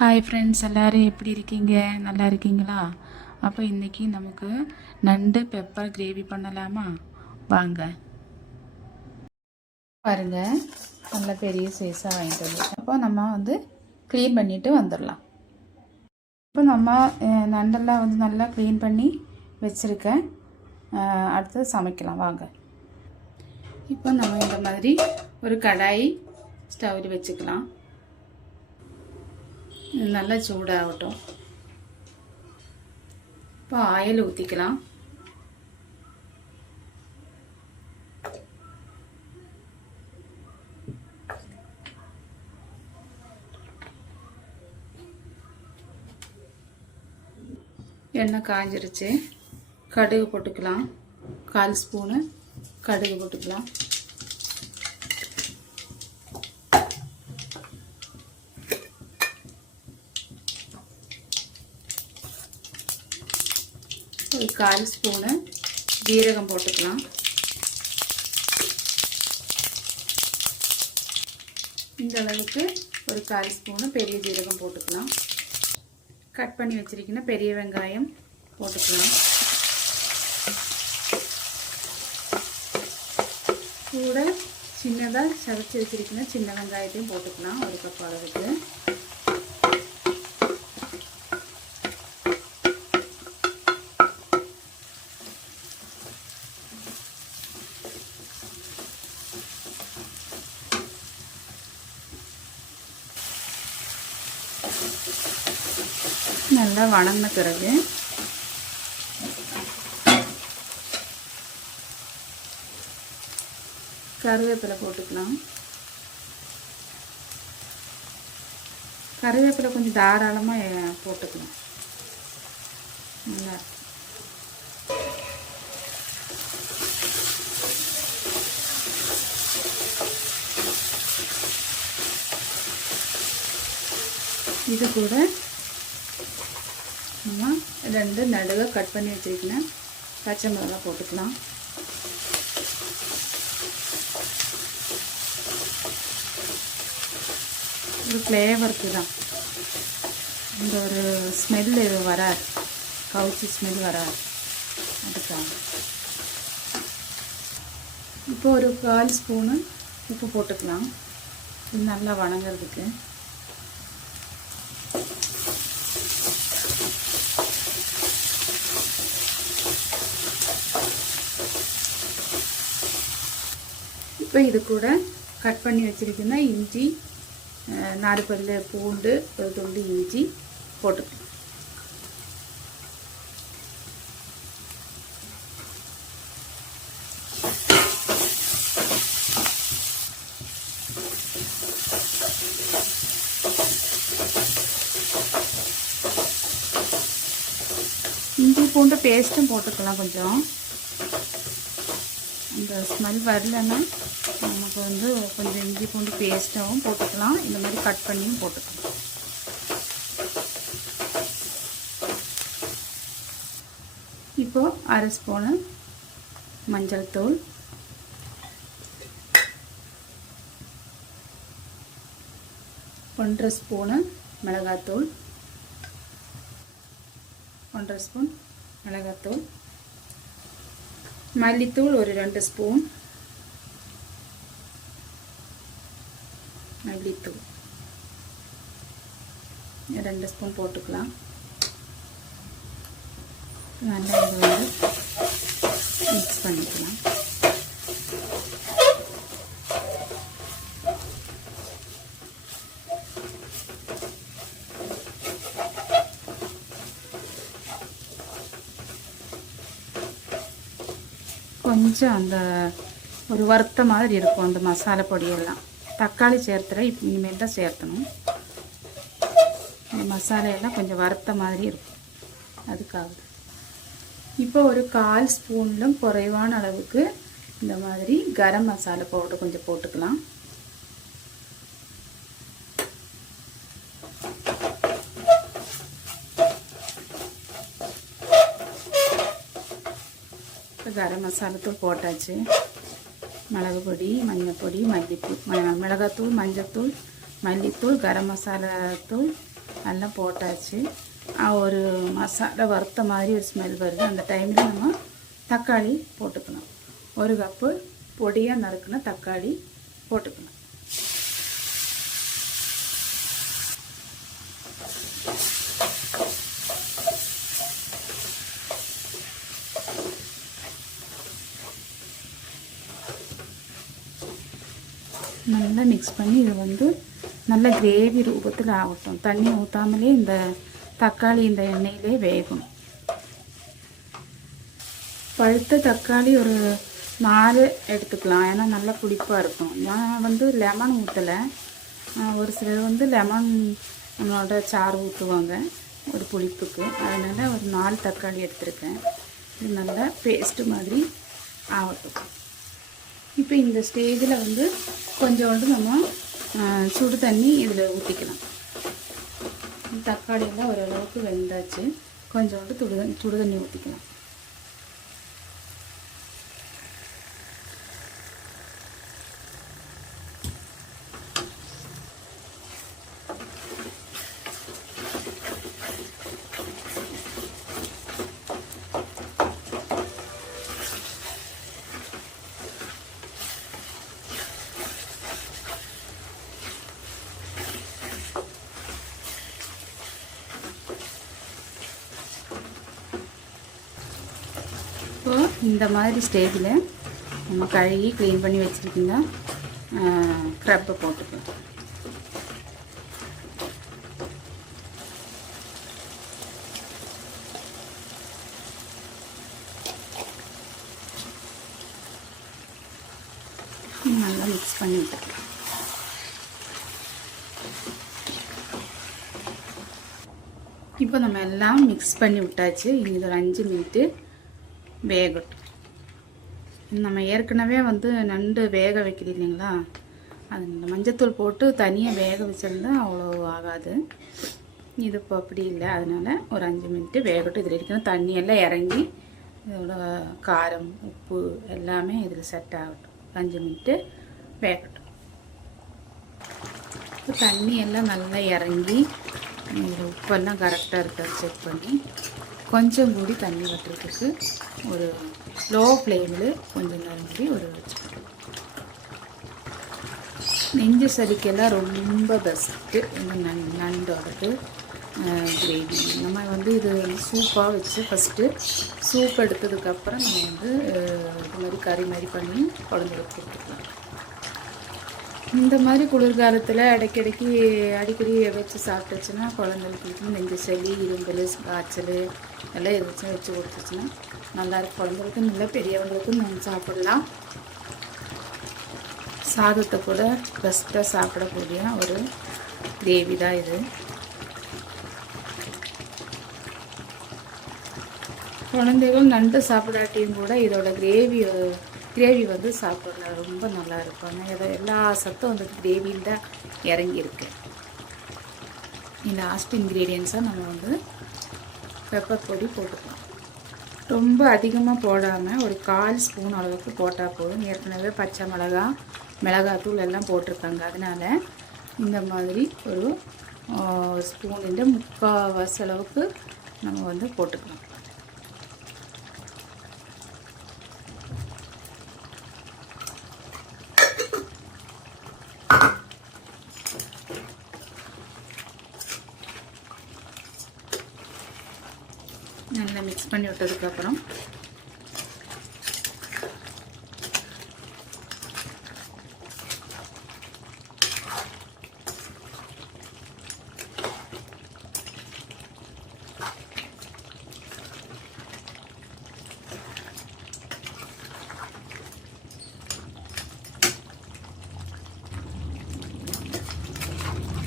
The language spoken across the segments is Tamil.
ஹாய் ஃப்ரெண்ட்ஸ் எல்லோரும் எப்படி இருக்கீங்க? நல்லா இருக்கீங்களா? அப்போ இன்றைக்கி நமக்கு நண்டு பெப்பர் கிரேவி பண்ணலாமா? வாங்க. பாருங்கள் நல்ல பெரிய சைஸாக வாங்கிட்டு வந்து அப்போ நம்ம வந்து க்ளீன் பண்ணிவிட்டு வந்துடலாம் இப்போ நம்ம நண்டெல்லாம் வந்து நல்லா க்ளீன் பண்ணி வச்சுருக்கேன். அடுத்து சமைக்கலாம். வாங்க. இப்போ நம்ம இந்த மாதிரி ஒரு கடாய் ஸ்டவ்வில் வச்சுக்கலாம். நல்லா சூடாகட்டும். இப்போ ஆயில் ஊற்றிக்கலாம் எண்ணெய் காஞ்சிருச்சு. கடுகு போட்டுக்கலாம். கால் ஸ்பூனு கடுகு போட்டுக்கலாம். ஒரு கால் ஸ்பூனு ஜீரகம் போட்டுக்கலாம். இந்த அளவுக்கு ஒரு கால் ஸ்பூனு பெரிய ஜீரகம் போட்டுக்கலாம். கட் பண்ணி வச்சிருக்கீங்கன்னா பெரிய வெங்காயம் போட்டுக்கலாம். கூட சின்னதாக சதைச்சி வச்சிருக்கீங்கன்னா சின்ன வெங்காயத்தையும் போட்டுக்கலாம் ஒரு கப் அளவுக்கு. நல்லா வணங்கின பிறகு கருவேப்பிலை போட்டுக்கலாம் கருவேப்பிலை கொஞ்சம் தாராளமாக போட்டுக்கலாம் நல்லா இருக்கும். இது கூட ரெண்டு நடுவை கட் பண்ணி வச்சுருக்கேன். பச்சை மிளகாய் போட்டுக்கலாம். ஒரு ஃப்ளேவருக்கு தான். இந்த ஒரு ஸ்மெல்லு வராது. கவுச்சி ஸ்மெல் வராது. அதுக்காக. இப்போ ஒரு கால் ஸ்பூனு உப்பு போட்டுக்கலாம். இது நல்லா வணங்குறதுக்கு. இப்போ இது கூட கட் பண்ணி வச்சிருக்கேன்னா இஞ்சி அஹ், நாலு பல்லு பூண்டு ஒரு துண்டு இஞ்சி போட்டுக்கலாம். இஞ்சி பூண்டு பேஸ்ட்டும் போட்டுக்கலாம் கொஞ்சம். அந்த ஸ்மெல் வரலன்னா நமக்கு வந்து கொஞ்சம் இஞ்சி பூண்டு பேஸ்ட்டாகவும் போட்டுக்கலாம். இந்த மாதிரி கட் பண்ணியும் போட்டுக்கலாம். இப்போ அரை ஸ்பூனு மஞ்சள் தூள். ஒன்றரை ஸ்பூனு மிளகாத்தூள் ஒன்றரை ஸ்பூன் மிளகாத்தூள் மல்லித்தூள் ஒரு ரெண்டு ஸ்பூன். மல்லித்தூள் ரெண்டு ஸ்பூன் போட்டுக்கலாம். நல்லா இது வந்து மிக்ஸ் பண்ணிக்கலாம். கொஞ்சம் அந்த ஒரு வறுத்த மாதிரி இருக்கும் அந்த மசாலா பொடியெல்லாம். தக்காளி சேர்த்துற இப்போ இனிமேல் தான் சேர்த்தணும். இந்த மசாலையெல்லாம் கொஞ்சம் வறுத்த மாதிரி இருக்கும். அதுக்காக. இப்போ ஒரு கால் ஸ்பூன்லும் குறைவான அளவுக்கு இந்த மாதிரி கரம் மசாலா பவுடர் கொஞ்சம் போட்டுக்கலாம். இப்போ கரம் மசாலாத்தூள் போட்டாச்சு. மிளகு பொடி மஞ்சள் பொடி மல்லித்தூள் மிளகாத்தூள் மஞ்சத்தூள் மல்லித்தூள் கரம் மசாலா தூள் எல்லாம் போட்டாச்சு. ஒரு மசாலா வறுத்த மாதிரி ஒரு ஸ்மெல் வருது. அந்த டைமில் நம்ம தக்காளி போட்டுக்கலாம் ஒரு கப்பு பொடியாக நறுக்குன தக்காளி போட்டுக்கலாம் நல்லா மிக்ஸ் பண்ணி இது வந்து நல்ல கிரேவி ரூபத்தில் ஆகட்டும். தண்ணி ஊற்றாமலே இந்த தக்காளி இந்த எண்ணெயிலே வேகும் பழுத்த தக்காளி ஒரு நாலு எடுத்துக்கலாம். ஏன்னா நல்லா புளிப்பாக இருக்கும். நான் வந்து லெமன் ஊற்றலை ஒரு சிலர் வந்து லெமன் நம்மளோட சாறு ஊற்றுவாங்க ஒரு புளிப்புக்கு. அதனால் ஒரு நாலு தக்காளி எடுத்திருக்கேன். இது நல்லா பேஸ்ட்டு மாதிரி ஆகட்டும். இப்போ இந்த ஸ்டேஜில் வந்து கொஞ்சோண்டு நம்ம சுடு தண்ணி இதில் ஊற்றிக்கலாம் தக்காளி எல்லாம் ஓரளவுக்கு வெந்தாச்சு. கொஞ்சோண்டு துடு சுடு தண்ணி ஊற்றிக்கலாம் இப்போ இந்த மாதிரி ஸ்டேஜில் நம்ம கழுகி க்ளீன் பண்ணி வச்சுருக்கீங்க க்ரப்பை போட்டுக்கலாம். நல்லா மிக்ஸ் பண்ணி விட்டுக்கலாம். இப்போ நம்ம எல்லாம் மிக்ஸ் பண்ணி விட்டாச்சு. இனி இது ஒரு அஞ்சு மினிட்டு வேகட்டும். நம்ம ஏற்கனவே வந்து நண்டு வேக வைக்கிறது இல்லைங்களா? அது இந்த மஞ்சத்தூள் போட்டு தனியாக வேக வச்சுருந்தா அவ்வளோ ஆகாது. இது இப்போ அப்படி இல்லை. அதனால் ஒரு அஞ்சு மினிட்டு வேகட்டும். இதில் இருக்கணும் தண்ணியெல்லாம் இறங்கி இதோட காரம் உப்பு எல்லாமே இதில் செட் ஆகட்டும். அஞ்சு மினிட்டு வேகட்டும். இப்போ தண்ணி எல்லாம் நல்லா இறங்கி இதில் உப்பெல்லாம் கரெக்டாக இருக்கா செக் பண்ணி கொஞ்சம் கூடி தண்ணி வட்டுறதுக்கு ஒரு லோ ஃப்ளேமில் கொஞ்சம் நேரம் கூடி ஒரு வச்சுக்கணும். நெஞ்சு சளிக்கெல்லாம் ரொம்ப பெஸ்ட்டு இந்த நண் நண்டோடது கிரேவி நம்ம வந்து இது சூப்பாக வச்சு ஃபஸ்ட்டு சூப் எடுத்ததுக்கப்புறம் நம்ம வந்து இது மாதிரி கறி மாதிரி பண்ணி குழந்தைகளுக்கு கொடுத்துக்கலாம் இந்த மாதிரி குளிர்காலத்தில் அடிக்கடிக்கு அடிக்கடி வச்சு சாப்பிட்டுச்சுன்னா குழந்தைகளுக்கு நெஞ்சு சளி இரும்பல் காய்ச்சல் எல்லாம் எதாச்சும் வச்சு கொடுத்துச்சுன்னா நல்லாயிருக்கும் குழந்தைகளுக்கும் நல்ல பெரியவங்களுக்கும் நம்ம சாப்பிடலாம். சாதத்தை கூட பெஸ்ட்டாக சாப்பிடக்கூடிய ஒரு கிரேவி தான் இது. குழந்தைகள் நண்டு சாப்பிடாட்டியும் கூட இதோட கிரேவி கிரேவி வந்து சாப்பிட்ற ரொம்ப நல்லா இருக்கும். ஏதோ எல்லா சத்தும் வந்து கிரேவியில் தான் இறங்கியிருக்கு. லாஸ்ட் இன்க்ரீடியன்ஸாக நம்ம வந்து பெப்பர் பொடி போட்டுக்கலாம். ரொம்ப அதிகமாக போடாமல் ஒரு கால் ஸ்பூன் அளவுக்கு போட்டால் போதும். ஏற்கனவே பச்சை மிளகா மிளகாத்தூள் எல்லாம் போட்டிருக்காங்க. அதனால் இந்த மாதிரி ஒரு ஸ்பூனிൻ്റെ முக்கால்வாசி அளவுக்கு நம்ம வந்து போட்டுக்கலாம் நல்லா மிக்ஸ் பண்ணி விட்டதுக்கப்புறம்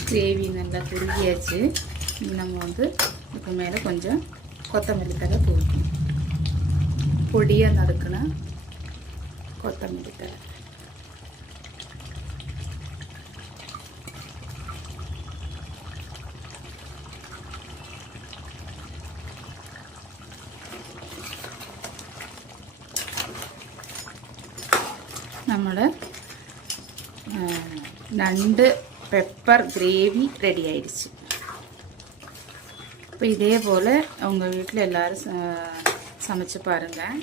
கிரேவி நல்லா குறுகியாச்சு. நம்ம வந்து இப்போ மேலே கொஞ்சம் ಕೊತ್ತಂಬರಿ ತಲೆ പൊടിയ പൊടിയെ നറുക്കണ കൊത്തമല്ലി നമ്മൾ രണ്ട് പെപ്പർ ഗ്രേവി റെഡി ആയിരിച്ചു. இப்போ இதே போல் உங்கள் வீட்டில் எல்லோரும் சமைச்சு பாருங்கள்